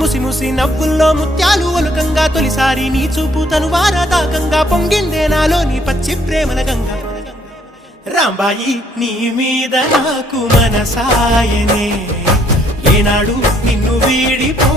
ముసి ముసి నవ్వుల్లో ముత్యాలు ఒలుకంగా తొలిసారి నీ చూపు తను వారదాకంగా పొంగిందే నాలో నీ పచ్చి ప్రేమల గంగా రాంబాయి నీ మీద నాకు మనసాయనే ఏనాడు నిన్ను వీడిపో